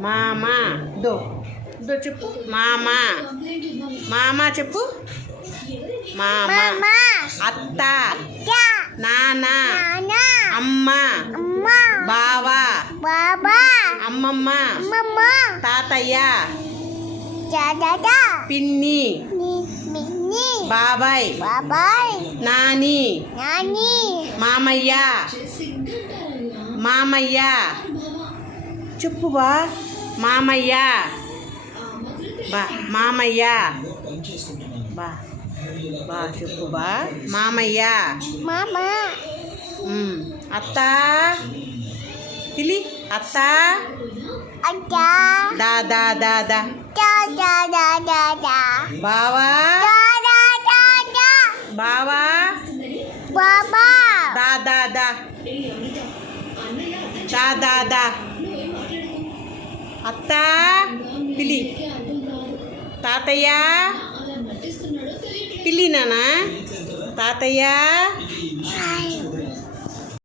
మామ దో దో చెప్పు మామ మామ చెప్పు మామ అత్త నాన్న అమ్మ బావ అమ్మమ్మ తాతయ్య పిన్ని బాబాయ్ నాని మామయ్య మామయ్య చెప్పు బా మామయ్య బా మామయ్య బా బా చెప్పు బా మామయ్య అత్త పిలి అత్త దాదా దాదా బావా బావా దాదా దాదా అత్త పిలి తాతయ్య పిలి నాన్న తాతయ్య